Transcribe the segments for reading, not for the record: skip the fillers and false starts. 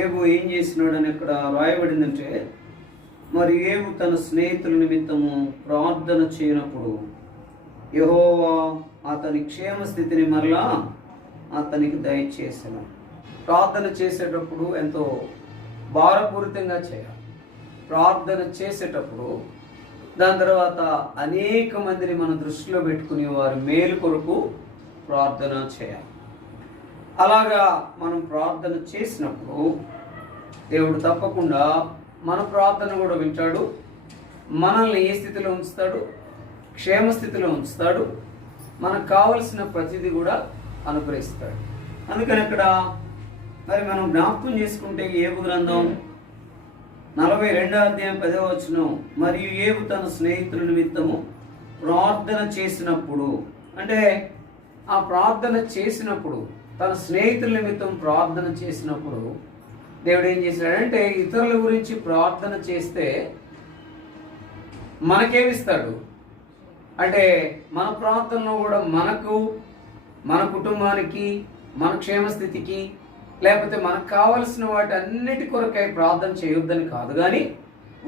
ఏబు ఏం చేసినాడని ఇక్కడ రాయబడిందంటే, మరి ఏబు తన స్నేహితుల నిమిత్తము ప్రార్థన చేయనప్పుడు యెహోవా అతని క్షేమ స్థితిని మరలా అతనికి దయచేసాను. ప్రార్థన చేసేటప్పుడు ఎంతో భారపూరితంగా చేయాలి. ప్రార్థన చేసేటప్పుడు దాని తర్వాత అనేక మందిని మన దృష్టిలో పెట్టుకుని వారి మేలు కొరకు ప్రార్థన చేయాలి. అలాగా మనం ప్రార్థన చేసినప్పుడు దేవుడు తప్పకుండా మన ప్రార్థన కూడా వింటాడు. మనల్ని ఏ స్థితిలో ఉంచుతాడు? క్షేమ స్థితిలో ఉంచుతాడు. మనకు కావలసిన ప్రతిదీ కూడా అనుగ్రహిస్తాడు. అందుకని ఇక్కడ మరి మనం జ్ఞాపకం చేసుకుంటే ఏబు గ్రంథం 42వ అధ్యాయం 10వ వచనం, మరియు ఏబు తన స్నేహితుల నిమిత్తము ప్రార్థన చేసినప్పుడు, అంటే ఆ ప్రార్థన చేసినప్పుడు, తన స్నేహితుల నిమిత్తం ప్రార్థన చేసినప్పుడు దేవుడు ఏం చేశాడంటే, ఇతరుల గురించి ప్రార్థన చేస్తే మనకేమిస్తాడు అంటే, మన ప్రార్థనలో కూడా మనకు, మన కుటుంబానికి, మన క్షేమస్థితికి, లేకపోతే మనకు కావలసిన వాటి అన్నిటి కొరకై ప్రార్థన చేయొద్దని కాదు, కానీ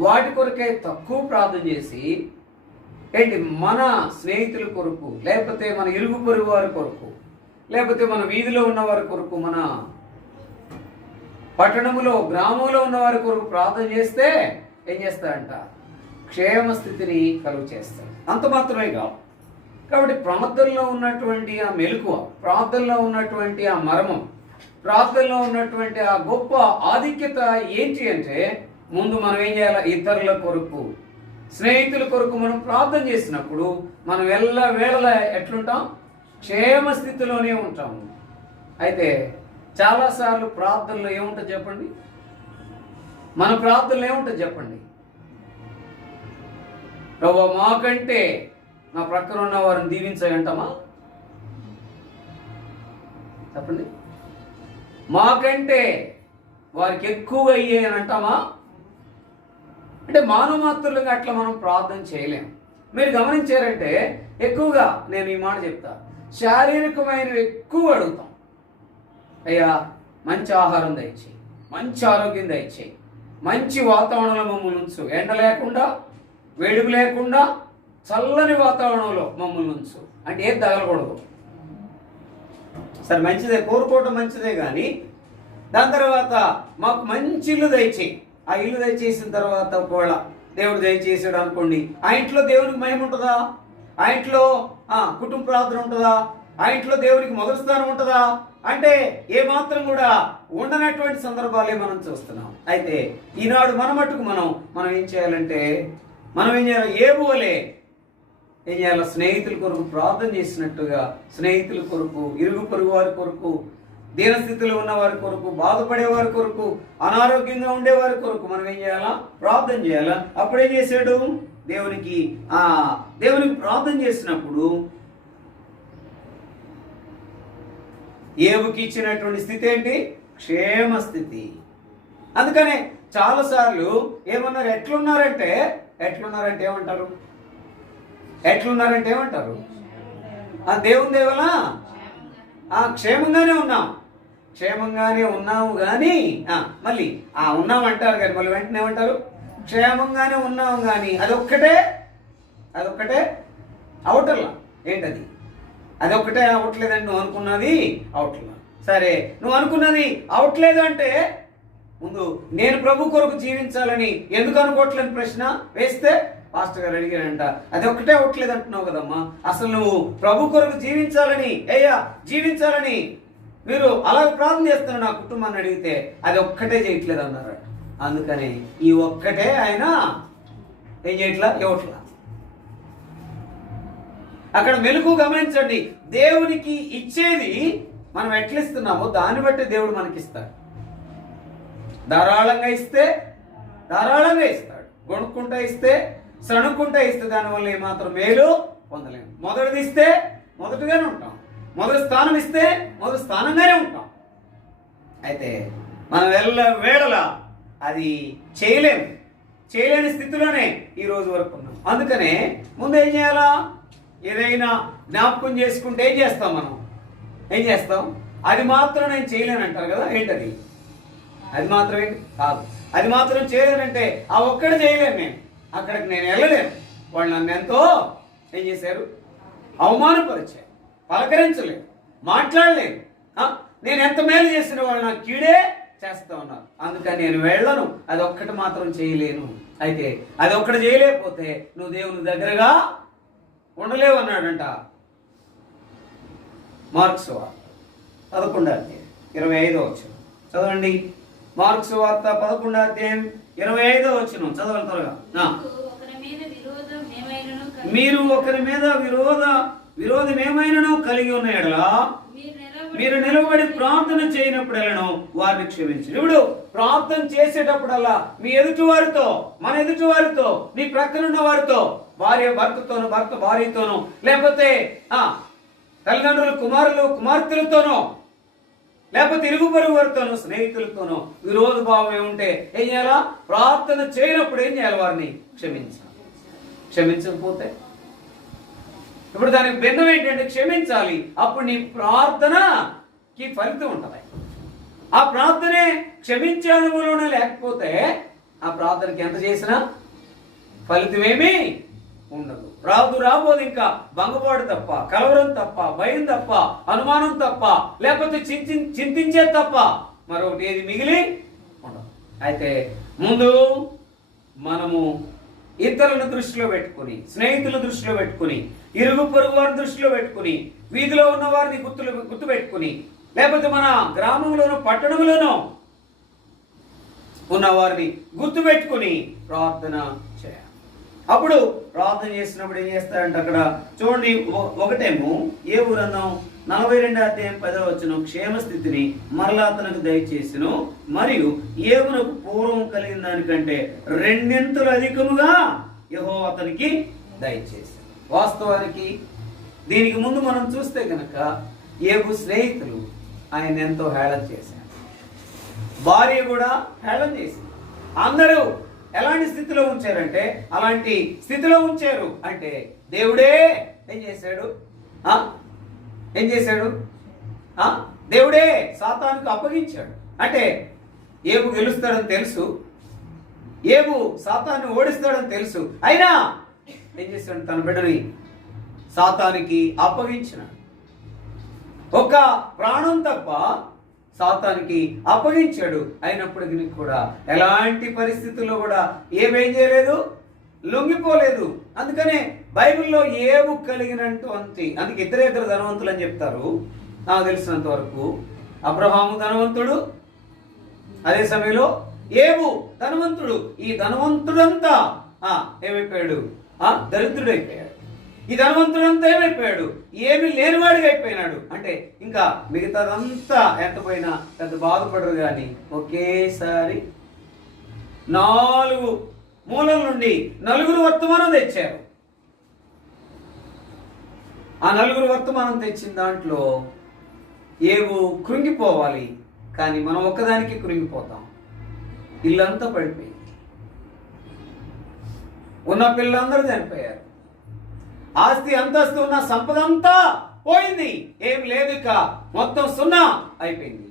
వాటి కొరకై తక్కువ ప్రార్థన చేసి ఏంటి, మన స్నేహితుల కొరకు, లేకపోతే మన ఇరుగు పొరుగు వారి కొరకు, లేకపోతే మన వీధిలో ఉన్న వారి కొరకు, మన పట్టణంలో గ్రామంలో ఉన్న వారి కొరకు ప్రార్థన చేస్తే ఏం చేస్తాడంట, క్షేమ స్థితిని కలుగు చేస్తాడు. అంత మాత్రమే కాదు. కాబట్టి ప్రార్థనలో ఉన్నటువంటి ఆ మెలకువ, ప్రార్థనలో ఉన్నటువంటి ఆ మర్మం, ప్రార్థనలో ఉన్నటువంటి ఆ గొప్ప ఆధిక్యత ఏంటి అంటే, ముందు మనం ఏం చేయాలి, ఇతరుల కొరకు, స్నేహితుల కొరకు మనం ప్రార్థన చేసినప్పుడు మనం వేళ ఎట్లుంటాం, క్షేమ స్థితిలోనే ఉంటాము. అయితే చాలాసార్లు ప్రార్థనలో ఏముంటుంది చెప్పండి, మన ప్రార్థనలో ఏముంటుంది చెప్పండి, ప్రభువా మాకంటే నా ప్రక్కన ఉన్న వారిని దీవించాయంటామా చెప్పండి, మాకంటే వారికి ఎక్కువగా అయ్యాయని అంటామా? అంటే మానవ మాత్రులుగా అట్లా మనం ప్రార్థన చేయలేం. మీరు గమనించారంటే ఎక్కువగా నేను ఈ మాట చెప్తా, శారీరకమైనవి ఎక్కువ అడుగుతాం. అయ్యా మంచి ఆహారం దయచేయి, మంచి ఆరోగ్యం దయచేయి, మంచి వాతావరణంలో మమ్మల్ని ఉంచు, ఎండ లేకుండా వేడుకు లేకుండా చల్లని వాతావరణంలో మమ్మల్ని ఉంచు అంటే ఏది తగలకూడదు. సరే మంచిదే, కోరుకోవటం మంచిదే, కానీ దాని తర్వాత మాకు మంచి ఇల్లు దయచేయి. ఆ ఇల్లు దయచేసిన తర్వాత ఒకవేళ దేవుడు దయచేసాడు అనుకోండి, ఆ ఇంట్లో దేవునికి మహిమ ఉంటుందా? ఆ ఇంట్లో కుటుంబ ప్రార్థన ఉంటుందా? ఆ ఇంట్లో దేవునికి మొదటి స్థానం ఉంటుందా? అంటే ఏమాత్రం కూడా ఉండనటువంటి సందర్భాలే మనం చూస్తున్నాం. అయితే ఈనాడు మన మట్టుకు మనం ఏం చేయాలంటే, మనం ఏం చేయాలి, ఏబువలే ఏం చేయాలి, స్నేహితుల కొరకు ప్రార్థన చేసినట్టుగా, స్నేహితుల కొరకు, ఇరుగు పొరుగు వారి కొరకు, దీనస్థితిలో ఉన్న వారి కొరకు, బాధపడే వారి కొరకు, అనారోగ్యంగా ఉండే వారి కొరకు మనం ఏం చేయాలా, ప్రార్థన చేయాలా. అప్పుడేం చేశాడు, దేవునికి ప్రార్థన చేసినప్పుడు ఏబుకి ఇచ్చినటువంటి స్థితి ఏంటి, క్షేమ స్థితి. అందుకనే చాలాసార్లు ఏమన్నారు, ఎట్లున్నారంటే ఏమంటారు, దేవుని దేవల క్షేమంగానే ఉన్నాము కానీ మళ్ళీ ఉన్నాము అంటారు, కానీ మళ్ళీ వెంటనే ఏమంటారు, క్షేమంగానే ఉన్నాము కానీ అదొక్కటే అవటల్లా. ఏంటది, అదొక్కటే అవట్లేదండి, నువ్వు అనుకున్నది అవట్లా. సరే నువ్వు అనుకున్నది అవట్లేదు అంటే ముందు నేను ప్రభు కొరకు జీవించాలని ఎందుకు అనుకోవట్లేని ప్రశ్న వేస్తే, పాస్టర్ గారు అడిగారంట, అది ఒక్కటే అవట్లేదు అంటున్నావు కదమ్మా, అసలు నువ్వు ప్రభు కొరకు జీవించాలని మీరు అలా ప్రార్థన చేస్తున్నారు నా కుటుంబాన్ని అడిగితే అది ఒక్కటే చేయట్లేదు అన్నారట. అందుకని ఈ ఒక్కటే ఆయన ఏం చేయట్లా, ఇవ్వట్లా. అక్కడ మెలకు గమనించండి, దేవునికి ఇచ్చేది మనం ఎట్లిస్తున్నామో దాన్ని బట్టి దేవుడు మనకిస్తాడు. ధారాళంగా ఇస్తే ధారాళంగా ఇస్తాడు, కొనుక్కుంటా ఇస్తే సణుక్కుంటా ఇస్తే దానివల్ల ఏమాత్రం మేలు పొందలేము. మొదటిది ఇస్తే మొదటిగానే ఉంటాం, మొదటి స్థానం ఇస్తే మొదటి స్థానంగానే ఉంటాం. అయితే మనం వేళలా అది చేయలేని స్థితిలోనే ఈ రోజు వరకు ఉన్నాం. అందుకనే ముందు ఏం చేయాలా, ఏదైనా జ్ఞాపకం చేసుకుంటే ఏం చేస్తాం, అది మాత్రం నేను చేయలేను అంటారు కదా, ఏంటది, అది మాత్రమే కాదు. అది మాత్రం చేయాలంటే ఆ ఒక్కటి చేయలేను నేను, అక్కడికి నేను వెళ్ళలేను. వాళ్ళు నన్ను ఎంతో ఏం చేశారు, అవమానపరిచారు, పలకరించలేదు, మాట్లాడలేదు. నేను ఎంత మేలు చేసిన వాళ్ళు నాకు కీడే చేస్తూ ఉన్నారు, అందుకని నేను వెళ్ళను, అది ఒక్కటి మాత్రం చేయలేను. అయితే అది ఒక్కటి చేయలేకపోతే నువ్వు దేవుని దగ్గరగా ఉండలేవు అన్నాడంట. మార్క్స్ వార్త 11:25 చదవండి. మార్క్స్ వార్త 11:25 చదవాలి త్వరగా. మీరు ఒకరి మీద విరోధం ఏమైనాను కలిగి ఉన్న యెడల మీరు నిలబడి ప్రార్థన చేయనప్పుడెల్లను వారిని క్షమించు. ఇప్పుడు ప్రార్థన చేసేటప్పుడల్లా మీ ఎదుటి వారితో, మన ఎదుటి వారితో, నీ ప్రక్కనున్న వారితో, భార్య భర్తతోనూ, భర్త భార్యతోనూ, లేకపోతే తల్లిదండ్రులు కుమారులు కుమార్తెలతోనూ, లేకపోతే ఇరుగు పొరుగు వారితోనూ, స్నేహితులతోనూ విరోధ భావం ఉంటే ఏం చేయాలా? ప్రార్థన చేయనప్పుడు ఏం చేయాలి? వారిని క్షమించాలి. క్షమించకపోతే ఇప్పుడు దానికి భిన్నం ఏంటంటే క్షమించాలి. అప్పుడు నీ ప్రార్థనకి ఫలితం ఉంటుంది. ఆ ప్రార్థనే క్షమించే అనుభవంలోనే లేకపోతే ఆ ప్రార్థనకి ఎంత చేసినా ఫలితం ఏమీ ఉండదు. రాబోదు. ఇంకా భంగపాటు తప్ప, కలవరం తప్ప, భయం తప్ప, అనుమానం తప్ప, లేకపోతే చింతించే తప్ప మరొకటి ఏది మిగిలి ఉండదు. అయితే ముందు మనము ఇతరులను దృష్టిలో పెట్టుకుని, స్నేహితుల దృష్టిలో పెట్టుకుని, ఇరుగు పొరుగు వారిని దృష్టిలో పెట్టుకుని, వీధిలో ఉన్న వారిని గుర్తు పెట్టుకుని, లేకపోతే మన గ్రామంలోనూ పట్టణంలోనూ ఉన్న వారిని గుర్తు పెట్టుకుని ప్రార్థన చేయాలి. అప్పుడు ప్రార్థన చేసినప్పుడు ఏం చేస్తారంటే అక్కడ చూడండి, ఒకటేమో ఏ ఊరన్నాం 42:10 క్షేమస్థితిని మరలా అతనికి దయచేసిను, మరియు ఏవునకు పూర్వం కలిగిన దానికంటే 2 అధికముగా యెహోవా అతనికి దయచేసి. వాస్తవానికి దీనికి ముందు మనం చూస్తే కనుక ఏబు స్నేహితులు ఆయన ఎంతో హేళన చేశారు, భార్య కూడా హేళన చేసింది. అందరూ ఎలాంటి స్థితిలో ఉంచారంటే అలాంటి స్థితిలో ఉంచారు. అంటే దేవుడే ఏం చేశాడు? దేవుడే సాతానుకు అప్పగించాడు. అంటే ఏబు గెలుస్తాడని తెలుసు, ఏబు సాతాన్ని ఓడిస్తాడని తెలుసు, అయినా ఏం చేశాడు? తన బిడ్డని సాతానికి అప్పగించినాడు. ఒక ప్రాణం తప్ప సాతానికి అప్పగించాడు. అయినప్పటికీ కూడా ఎలాంటి పరిస్థితుల్లో కూడా ఏమేం చేయలేదు, లొంగిపోలేదు. అందుకనే బైబిల్లో ఏబు కలిగినటువంటి, అందుకే ఇద్దరు ధనవంతులు అని చెప్తారు. నాకు తెలిసినంత వరకు అబ్రహాము ధనవంతుడు, అదే సమయంలో ఏబు ధనవంతుడు. ఈ ధనవంతుడంతా ఏమైపోయాడు? దరిద్రుడైపోయాడు. ఈ ధనవంతుడంతా ఏమైపోయాడు? ఏమి లేనివాడిగా అయిపోయినాడు. అంటే ఇంకా మిగతాదంతా ఎంత పోయినా పెద్ద బాధపడరు. కానీ ఒకేసారి 4 మూలల నుండి 4 వర్తమానం తెచ్చారు. ఆ 4 వర్తమానం తెచ్చిన దాంట్లో ఏవో కృంగిపోవాలి, కానీ మనం ఒక్కదానికి కృంగిపోతాం. ఇల్లంతా పడిపోయింది, ఉన్న పిల్లలందరూ చనిపోయారు, ఆస్తి అంతస్తు ఉన్న సంపద అంతా పోయింది, ఏం లేదు, ఇక మొత్తం సున్నా అయిపోయింది.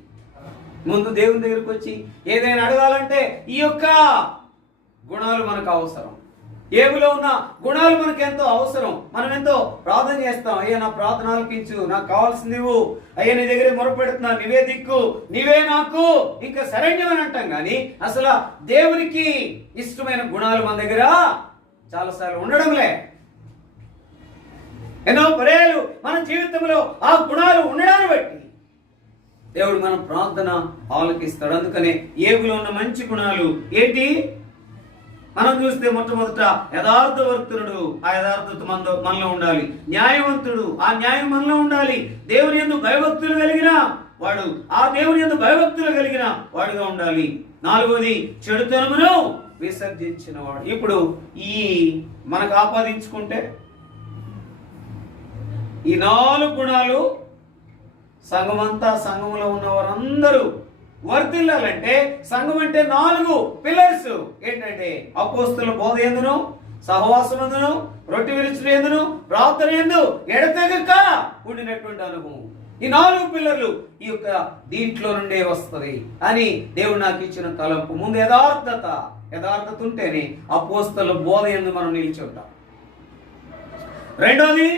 ముందు దేవుని దగ్గరికి వచ్చి ఏదైనా అడగాలంటే ఈ యొక్క గుణాలు మనకు అవసరం. ఏబులో ఉన్న గుణాలు మనకు ఎంతో అవసరం. మనం ఎంతో ప్రార్థన చేస్తాం, అయ్యా నా ప్రార్థన ఆలకించు, నాకు కావాల్సింది నువ్వు, అయ్యా నీ దగ్గరే మొరపెడుతున్నా, నీవే దిక్కు, నీవే నాకు ఇంకా శరణ్యం అని అంటాం. కానీ అసలు దేవునికి ఇష్టమైన గుణాలు మన దగ్గర చాలాసార్లు ఉండడంలే. ఎన్నో పర్యాలు మన జీవితంలో ఆ గుణాలు ఉండడాన్ని బట్టి దేవుడు మన ప్రార్థన ఆలకిస్తాడు. అందుకనే ఏబులో ఉన్న మంచి గుణాలు ఏంటి? మనం చూస్తే మొట్టమొదట యథార్థవర్తనుడు, ఆ యథార్థత మనలో ఉండాలి. న్యాయవంతుడు, ఆ న్యాయం మనలో ఉండాలి. దేవుని యందు భయభక్తులు కలిగిన వాడు, ఆ దేవుని యందు భయభక్తులు కలిగిన వాడుగా ఉండాలి. 4వది చెడుతనమును విసర్జించిన వాడు. ఇప్పుడు ఈ మనకు ఆపాదించుకుంటే ఈ 4 గుణాలు సంఘమంతా, సంఘంలో ఉన్న వారందరూ వర్తిల్లాలంటే సంఘం అంటే 4 పిల్లర్స్ ఏంటంటే అపోస్తల బోధ ఎందును, సహవాసమందును, రొట్టె విరుచుట ఎందును, ప్రార్థన యందు ఎడతెగక ఉండినటువంటి అనుభవం. ఈ 4 పిల్లర్లు ఈ యొక్క దీంట్లో నుండే వస్తుంది అని దేవుడు నాకు ఇచ్చిన తలంపు. ముందు యథార్థత ఉంటేనే అపోస్తలుల బోధ యందు మనం నిలిచి ఉంటాం. రెండోది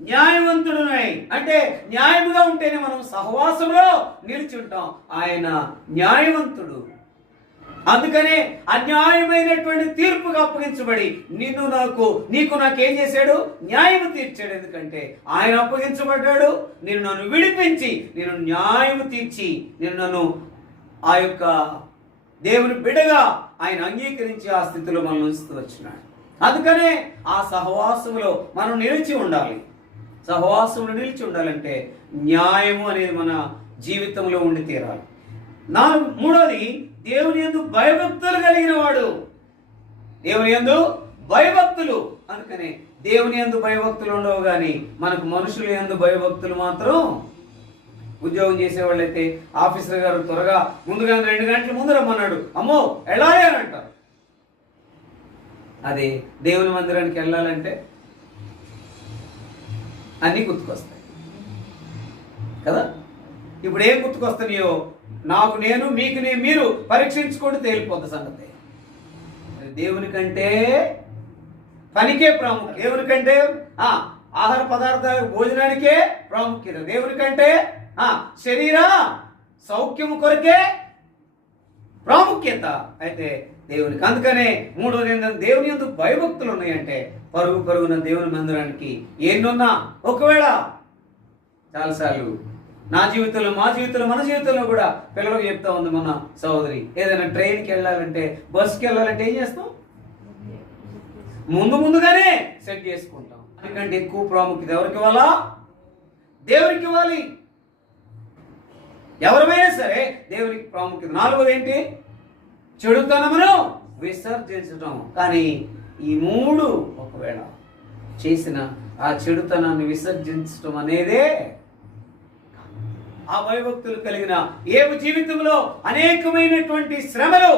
న్యాయవంతుడునై, అంటే న్యాయముగా ఉంటేనే మనం సహవాసంలో నిలిచి ఉంటాం. ఆయన న్యాయవంతుడు. అందుకనే అన్యాయమైనటువంటి తీర్పుగా అప్పగించబడి నీకు నాకేం చేశాడు? న్యాయము తీర్చాడు. ఎందుకంటే ఆయన అప్పగించబడ్డాడు, నన్ను విడిపించి న్యాయము తీర్చి నన్ను ఆ యొక్క దేవుని బిడ్డగా ఆయన అంగీకరించి ఆ స్థితిలో మనం ఉంచుతూ వచ్చినాడు. అందుకనే ఆ సహవాసంలో మనం నిలిచి ఉండాలి. సహవాసంలో నిలిచి ఉండాలంటే న్యాయము అనేది మన జీవితంలో ఉండి తీరాలి. మూడోది దేవుని యందు భయభక్తులు కలిగిన వాడు. దేవుని యందు భయభక్తులు. అందుకనే దేవుని యందు భయభక్తులు ఉండవు కానీ మనకు మనుషుల యందు భయభక్తులు మాత్రం. ఉద్యోగం చేసేవాళ్ళు అయితే ఆఫీసర్ గారు త్వరగా ముందుగా 2 గంటల ముందు రమ్మన్నాడు, అమ్మో వెళ్ళాలి అని అంటారు. అదే దేవుని మందిరానికి వెళ్ళాలంటే అన్నీ గుర్తుకొస్తాయి కదా. ఇప్పుడు ఏం గుర్తుకొస్తున్నాయో నాకు నేను, మీకు మీరు పరీక్షించుకుంటూ తేలిపోద్ది సంగతి. దేవుని కంటే పనికే ప్రాముఖ్యత, దేవుని కంటే ఆహార పదార్థాల భోజనానికే ప్రాముఖ్యత, దేవుని కంటే శరీర సౌఖ్యము కొరకే ప్రాముఖ్యత అయితే దేవునికి. అందుకనే మూడోది ఏంటంటే దేవుని యందు భయభక్తులు ఉన్నాయంటే పరుగున దేవుని మందిరానికి ఎన్నున్నా. ఒకవేళ చాలాసార్లు నా జీవితంలో, మా జీవితంలో, మన జీవితంలో కూడా పిల్లలకు చెప్తా ఉంది మన సహోదరి, ఏదైనా ట్రైన్కి వెళ్ళాలంటే, బస్కి వెళ్ళాలంటే ఏం చేస్తాం? ముందుగానే సెట్ చేసుకుంటాం. అందుకంటే ఎక్కువ ప్రాముఖ్యత ఎవరికి ఇవ్వాలా? దేవునికి ఇవ్వాలి. ఎవరైనా సరే దేవునికి ప్రాముఖ్యత. నాలుగోది ఏంటి? చెడుతనమును విసర్జించడం. కానీ ఈ 3 ఒకవేళ చేసిన ఆ చెడుతనాన్ని విసర్జించడం అనేదే ఆ భయభక్తులు కలిగిన ఏబు జీవితంలో అనేకమైనటువంటి శ్రమలు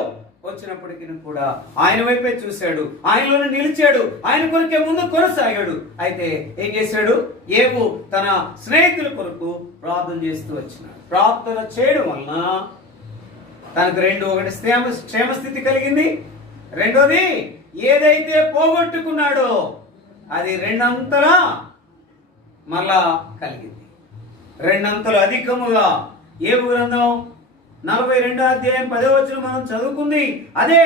వచ్చినప్పటికీ కూడా ఆయన వైపే చూశాడు, ఆయనలోనే నిలిచాడు, ఆయన కొరకే ముందు కొనసాగాడు. అయితే ఏం చేశాడు? ఏబు తన స్నేహితుల కొరకు ప్రార్థన చేస్తూ వచ్చినాడు. ప్రార్థన చేయడం వలన తనకు ఒకటి క్షేమస్థితి కలిగింది, రెండోది ఏదైతే పోగొట్టుకున్నాడో అది 2 అంతలా మళ్ళా కలిగింది, 2 అంతలు అధికముగా. ఏబు గ్రంథం 42వ అధ్యాయం 10వ వచనం మనం చదువుకుంది అదే.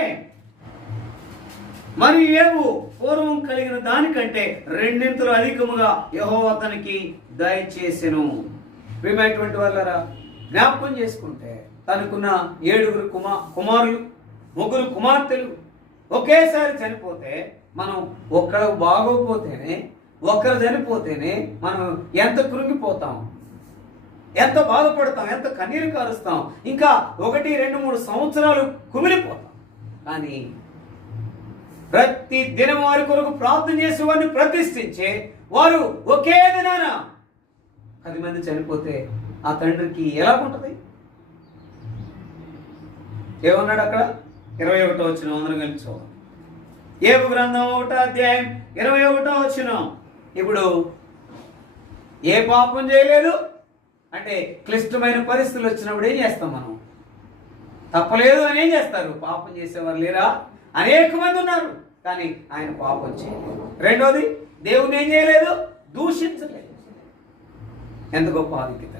మరి ఏబు పూర్వం కలిగిన దానికంటే 2 అధికముగా యెహోవా అతనికి దయచేసెను. ప్రియమైనటువంటి వాళ్ళరా, జ్ఞాపకం చేసుకుంటే తనకున్న 7 కుమారులు 3 కుమార్తెలు ఒకేసారి చనిపోతే, మనం ఒక్కరు బాగోపోతేనే, ఒక్కరు చనిపోతేనే మనం ఎంత కృంగిపోతాం, ఎంత బాధపడతాం, ఎంత కన్నీరు కారుస్తాం, ఇంకా 1, 2, 3 సంవత్సరాలు కుమిలిపోతాం. కానీ ప్రతి దినం వారి కొరకు ప్రార్థన చేసే వారిని ప్రతిష్ఠించే వారు ఒకే దినాన 10 మంది చనిపోతే ఆ తండ్రికి ఎలా ఉంటుంది? ఏమన్నాడు అక్కడ? 21వ వచనం అందరం కలిసి చూద్దాం. ఏబు గ్రంథం 1వ అధ్యాయం 21వ వచనం. ఇప్పుడు ఏ పాపం చేయలేదు అంటే క్లిష్టమైన పరిస్థితులు వచ్చినప్పుడు ఏం చేస్తాం మనం? తప్పలేదు అని ఏం చేస్తారు? పాపం చేసేవారు లేరా? అనేక మంది ఉన్నారు. కానీ ఆయన పాపం చేయలేదు. రెండోది, దేవుని ఏం చేయలేదు? దూషించలేదు. ఎంత గొప్ప ఆధిక్యత!